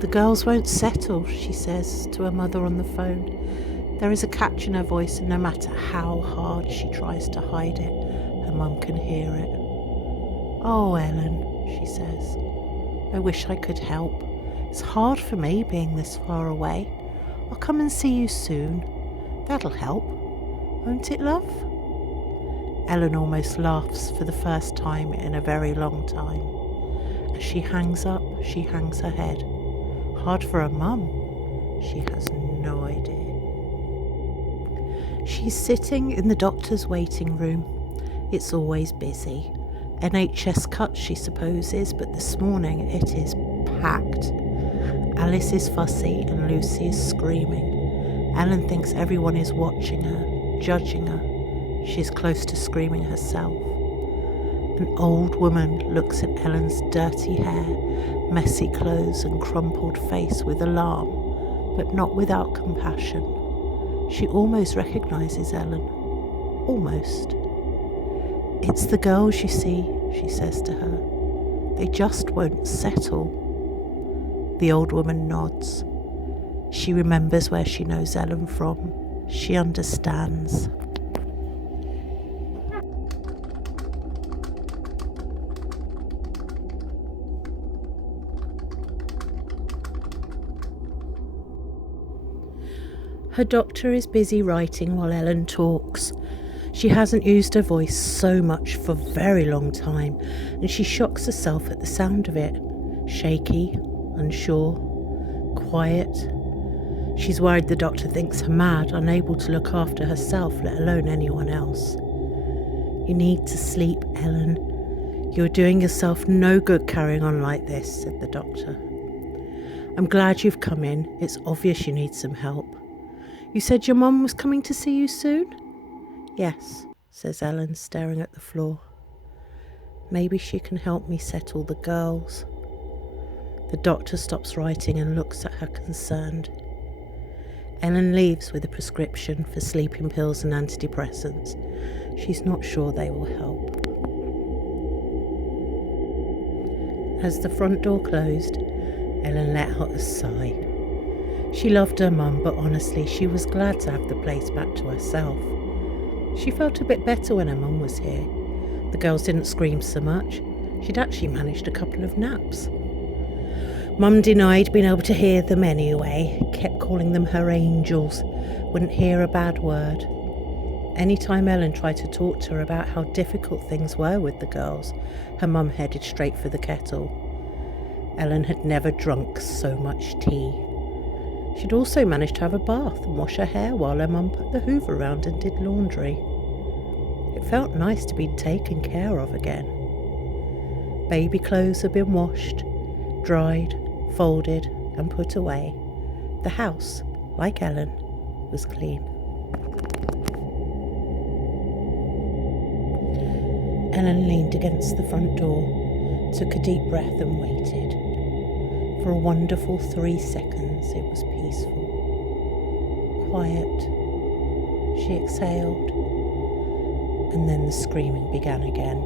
The girls won't settle, she says to her mother on the phone. There is a catch in her voice, and no matter how hard she tries to hide it, her mum can hear it. Oh, Ellen, she says, I wish I could help. It's hard for me being this far away. I'll come and see you soon. That'll help, won't it, love? Ellen almost laughs for the first time in a very long time. As she hangs up, she hangs her head. Hard for her mum. She has no idea. She's sitting in the doctor's waiting room. It's always busy. NHS cut, she supposes, but this morning it is packed. Alice is fussy and Lucy is screaming. Ellen thinks everyone is watching her, judging her. She is close to screaming herself. An old woman looks at Ellen's dirty hair, messy clothes and crumpled face with alarm, but not without compassion. She almost recognises Ellen. Almost. It's the girls, you see, she says to her. They just won't settle. The old woman nods. She remembers where she knows Ellen from. She understands. Her doctor is busy writing while Ellen talks. She hasn't used her voice so much for a very long time, and she shocks herself at the sound of it. Shaky, unsure, quiet. She's worried the doctor thinks her mad, unable to look after herself, let alone anyone else. You need to sleep, Ellen. You're doing yourself no good carrying on like this, said the doctor. I'm glad you've come in. It's obvious you need some help. You said your mum was coming to see you soon? Yes, says Ellen, staring at the floor. Maybe she can help me settle the girls. The doctor stops writing and looks at her concerned. Ellen leaves with a prescription for sleeping pills and antidepressants. She's not sure they will help. As the front door closed, Ellen let out a sigh. She loved her mum, but honestly, she was glad to have the place back to herself. She felt a bit better when her mum was here. The girls didn't scream so much. She'd actually managed a couple of naps. Mum denied being able to hear them anyway, kept calling them her angels, wouldn't hear a bad word. Anytime Ellen tried to talk to her about how difficult things were with the girls, her mum headed straight for the kettle. Ellen had never drunk so much tea. She'd also managed to have a bath and wash her hair while her mum put the hoover around and did laundry. It felt nice to be taken care of again. Baby clothes had been washed, dried, folded and put away. The house, like Ellen, was clean. Ellen leaned against the front door, took a deep breath and waited. For a wonderful 3 seconds it was peaceful. Quiet. She exhaled, and then the screaming began again.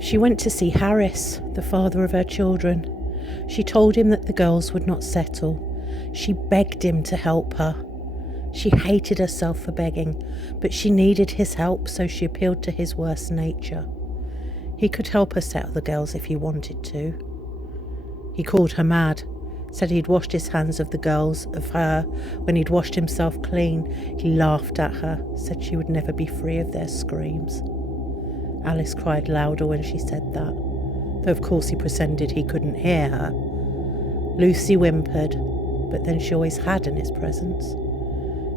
She went to see Harris, the father of her children. She told him that the girls would not settle. She begged him to help her. She hated herself for begging, but she needed his help, so she appealed to his worst nature. He could help her settle the girls if he wanted to. He called her mad, said he'd washed his hands of the girls, of her, when he'd washed himself clean. He laughed at her, said she would never be free of their screams. Alice cried louder when she said that, though of course he pretended he couldn't hear her. Lucy whimpered, but then she always had in his presence.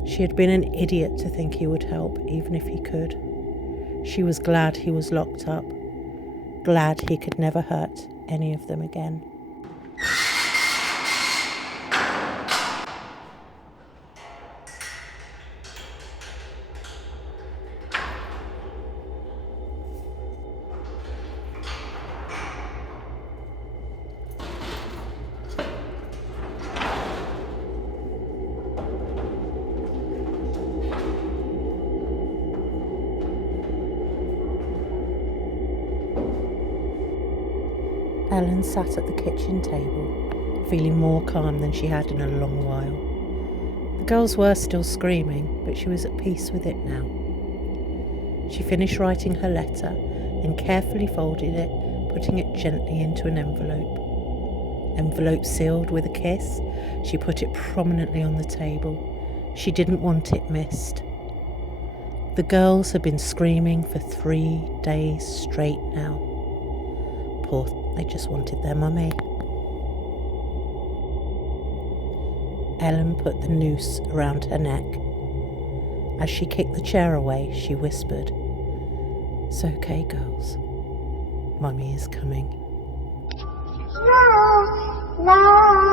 She had been an idiot to think he would help, even if he could. She was glad he was locked up, glad he could never hurt any of them again. Ellen sat at the kitchen table, feeling more calm than she had in a long while. The girls were still screaming, but she was at peace with it now. She finished writing her letter and carefully folded it, putting it gently into an envelope. Envelope sealed with a kiss, she put it prominently on the table. She didn't want it missed. The girls had been screaming for 3 days straight now. They just wanted their mummy. Ellen put the noose around her neck. As she kicked the chair away, she whispered, "It's okay, girls. Mummy is coming." No, no.